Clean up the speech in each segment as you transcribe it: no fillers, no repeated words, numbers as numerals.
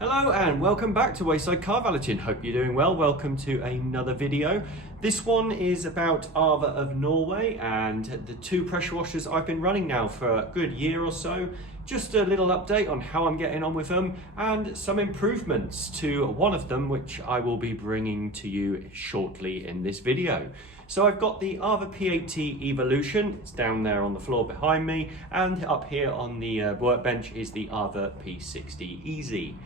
Hello and welcome back to Wayside Car Valeting. Hope you're doing well. Welcome to another video. This one is about AVA of Norway and the two pressure washers I've been running now for a good year or so. Just a little update on how I'm getting on with them and some improvements to one of them, which I will be bringing to you shortly in this video. So I've got the AVA P80 Evolution, it's down there on the floor behind me, and up here on the workbench is the AVA P60 Easy.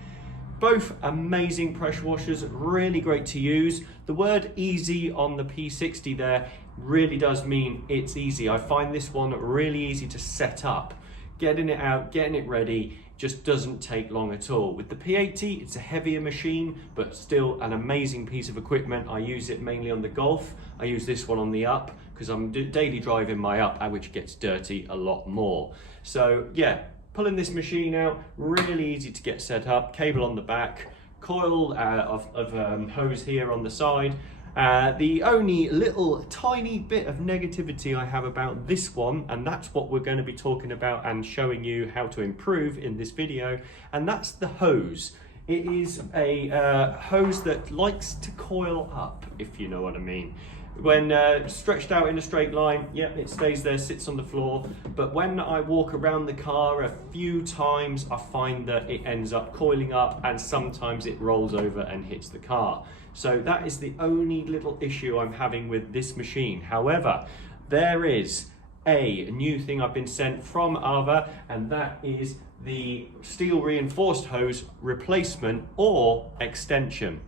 Both amazing pressure washers, really great to use. The word easy on the P60 there really does mean it's easy. I find this one really easy to set up. Getting it out, getting it ready, just doesn't take long at all. With the P80, it's a heavier machine, but still an amazing piece of equipment. I use it mainly on the Golf. I use this one on the Up because I'm daily driving my Up, which gets dirty a lot more. So yeah, pulling this machine out, really easy to get set up. Cable on the back, coil of hose here on the side. The only little tiny bit of negativity I have about this one, and that's what we're going to be talking about and showing you how to improve in this video, and that's the hose. It is a hose that likes to coil up, if you know what I mean. When stretched out in a straight line, yep, it stays there, sits on the floor. But when I walk around the car a few times, I find that it ends up coiling up and sometimes it rolls over and hits the car. So that is the only little issue I'm having with this machine. However, there is a new thing I've been sent from AVA, and that is the steel reinforced hose replacement or extension.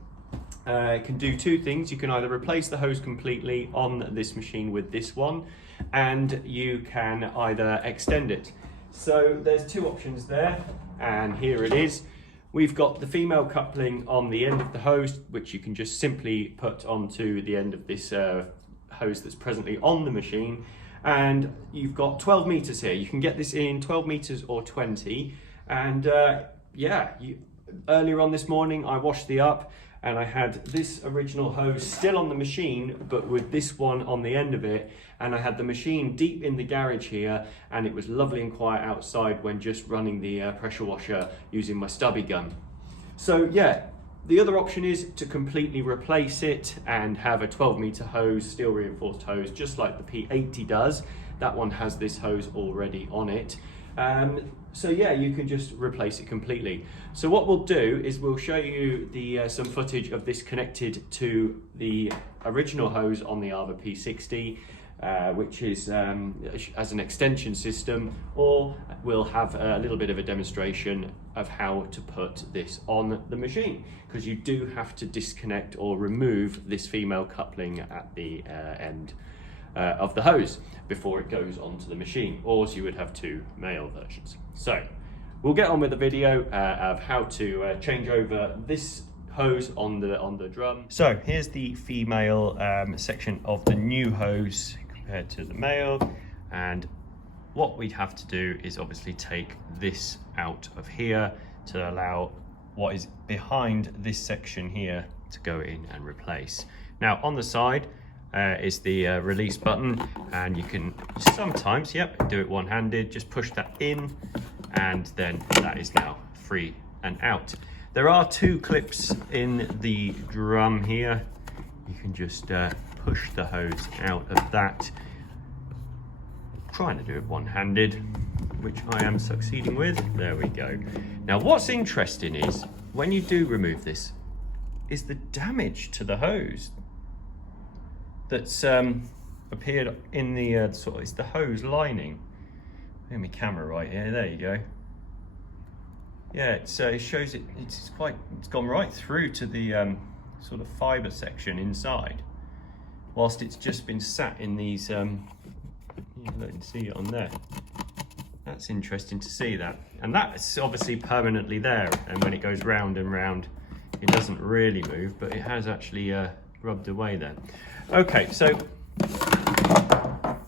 It can do two things. You can either replace the hose completely on this machine with this one, and you can either extend it. So there's two options there, and here it is. We've got the female coupling on the end of the hose, which you can just simply put onto the end of this hose that's presently on the machine. And you've got 12 meters here. You can get this in 12 meters or 20. And earlier on this morning, I washed the Up, and I had this original hose still on the machine, but with this one on the end of it. And I had the machine deep in the garage here, and it was lovely and quiet outside when just running the pressure washer using my stubby gun. So yeah, the other option is to completely replace it and have a 12-meter hose, steel reinforced hose, just like the P80 does. That one has this hose already on it. So yeah, you can just replace it completely. So what we'll do is we'll show you some footage of this connected to the original hose on the AVA P60, which is as an extension system, or we'll have a little bit of a demonstration of how to put this on the machine, because you do have to disconnect or remove this female coupling at the end of the hose before it goes onto the machine, or you would have two male versions. So we'll get on with the video of how to change over this hose on the drum. So here's the female section of the new hose compared to the male, and what we'd have to do is obviously take this out of here to allow what is behind this section here to go in and replace. Now on the side is the release button, and you can sometimes, do it one-handed, just push that in, and then that is now free and out. There are two clips in the drum here. You can just push the hose out of that. I'm trying to do it one-handed, which I am succeeding with. There we go. Now what's interesting is, when you do remove this, is the damage to the hose that's appeared in the it's the hose lining. Let me camera right here. There you go. Yeah, it shows it's gone right through to the sort of fibre section inside, whilst it's just been sat in these. You can see it on there. That's interesting to see that, and that's obviously permanently there. And when it goes round and round, it doesn't really move, but it has actually rubbed away there. Okay, so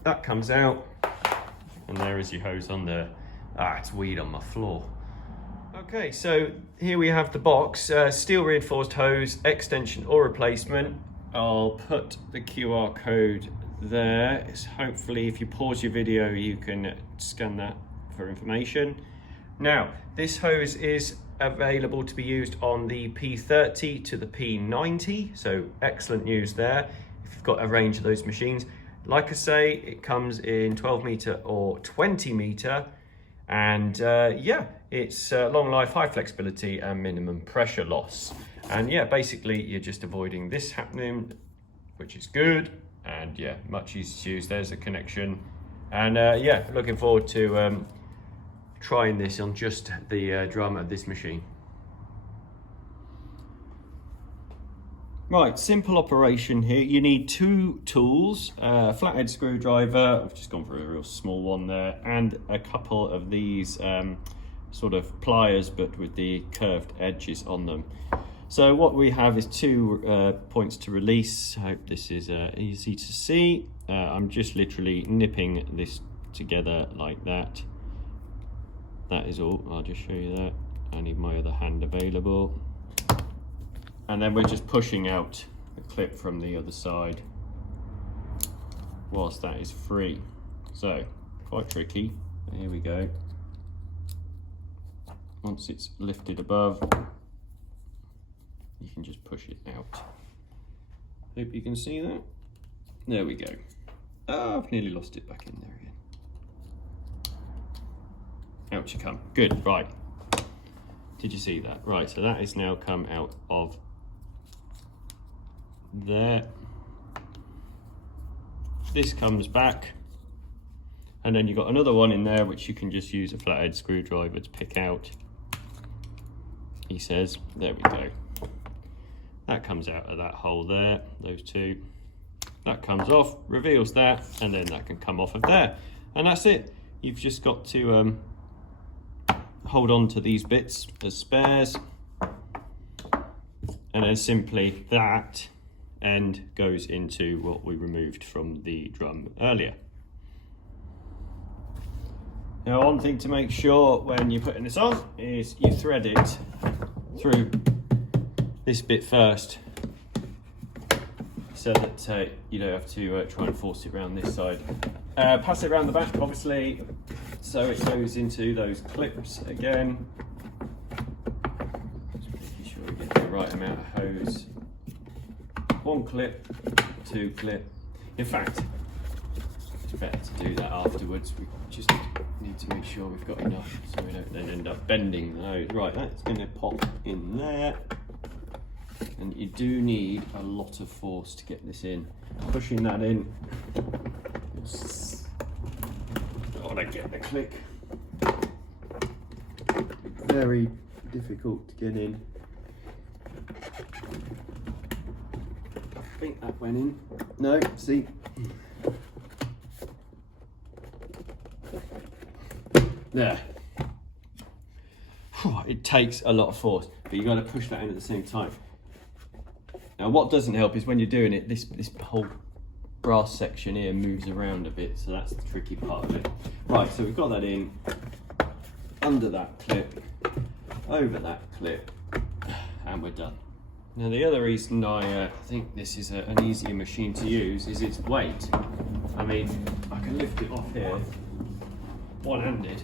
that comes out, and there is your hose on there. It's weed on my floor. Okay, so here we have the box, steel reinforced hose, extension or replacement. I'll put the QR code there. Hopefully if you pause your video, you can scan that for information. Now, this hose is available to be used on the P30 to the P90, so excellent news there if you've got a range of those machines. Like I say, it comes in 12 meter or 20 meter, and yeah, it's long life, high flexibility and minimum pressure loss. And yeah, basically you're just avoiding this happening, which is good. And yeah, much easier to use. There's a connection, and yeah, looking forward to trying this on just the drum of this machine. Right, simple operation here. You need two tools, a flathead screwdriver, I've just gone for a real small one there, and a couple of these sort of pliers, but with the curved edges on them. So what we have is two points to release. I hope this is easy to see. I'm just literally nipping this together like that. That is all. I'll just show you that. I need my other hand available. And then we're just pushing out the clip from the other side whilst that is free. So, quite tricky. Here we go. Once it's lifted above, you can just push it out. Hope you can see that. There we go. Oh, I've nearly lost it back in there again. Out you come. Good, right. Did you see that? Right, so that has now come out of there. This comes back, and then you've got another one in there which you can just use a flathead screwdriver to pick out, he says. There we go. That comes out of that hole there, those two. That comes off, reveals that, and then that can come off of there. And that's it. You've just got to hold on to these bits as spares, and then simply that end goes into what we removed from the drum earlier. Now, one thing to make sure when you're putting this on is you thread it through this bit first, so that you don't have to try and force it around this side. Pass it around the back, obviously, so it goes into those clips again. Just making sure we get the right amount of hose. One clip, two clip. In fact, it's better to do that afterwards. We just need to make sure we've got enough so we don't then end up bending the hose. Right, that's going to pop in there. And you do need a lot of force to get this in. Pushing that in. Oh, I get the click. Very difficult to get in. I think that went in. No, see. There. It takes a lot of force, but you got to push that in at the same time. Now, what doesn't help is when you're doing it, this whole brass section here moves around a bit, so that's the tricky part of it. Right, so we've got that in, under that clip, over that clip, and we're done. Now, the other reason I think this is an easier machine to use is its weight. I mean, I can lift it off here, one-handed.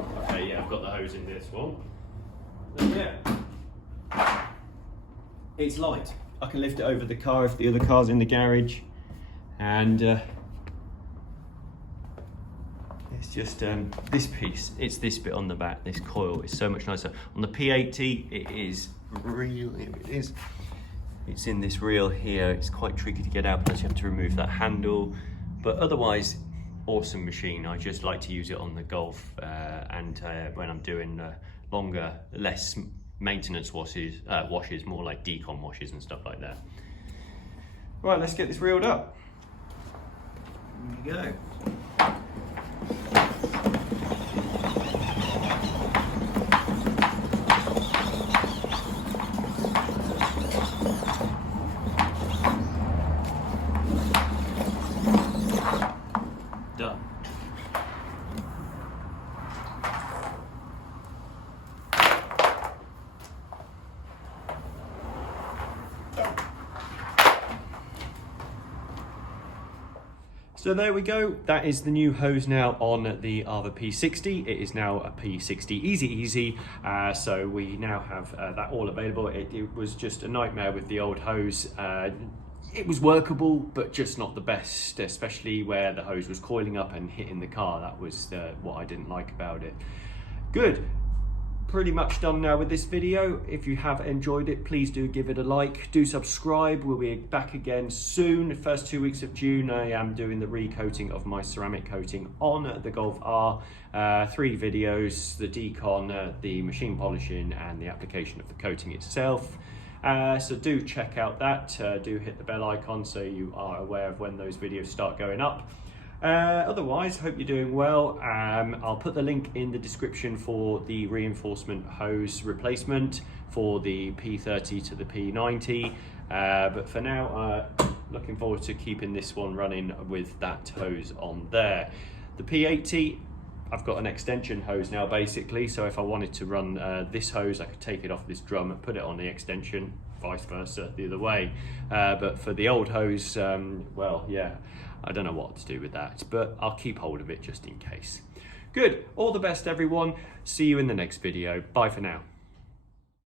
Okay, yeah, I've got the hose in this one. And yeah, it's light. I can lift it over the car if the other car's in the garage, and it's just this piece. It's this bit on the back. This coil is so much nicer. On the P80, it is real. It's in this reel here. It's quite tricky to get out because you have to remove that handle, but otherwise, awesome machine. I just like to use it on the Golf and when I'm doing longer, less maintenance washes, more like decon washes and stuff like that. Right, let's get this reeled up. Here we go. Done. So there we go, that is the new hose now on the AVA P60. It is now a P60 Easy, so we now have that all available. It was just a nightmare with the old hose. It was workable, but just not the best, especially where the hose was coiling up and hitting the car. That was what I didn't like about it. Good. Pretty much done now with this video. If you have enjoyed it, please do give it a like, do subscribe. We'll be back again soon. The first 2 weeks of June I am doing the recoating of my ceramic coating on the Golf R. 3 videos, the decon, the machine polishing and the application of the coating itself. So do check out that, do hit the bell icon so you are aware of when those videos start going up. Otherwise, hope you're doing well. I'll put the link in the description for the reinforcement hose replacement for the P30 to the P90. But for now, looking forward to keeping this one running with that hose on there. The P80, I've got an extension hose now basically, so if I wanted to run this hose, I could take it off this drum and put it on the extension, vice versa the other way. But for the old hose, well, yeah, I don't know what to do with that, but I'll keep hold of it just in case. Good, all the best everyone. See you in the next video. Bye for now.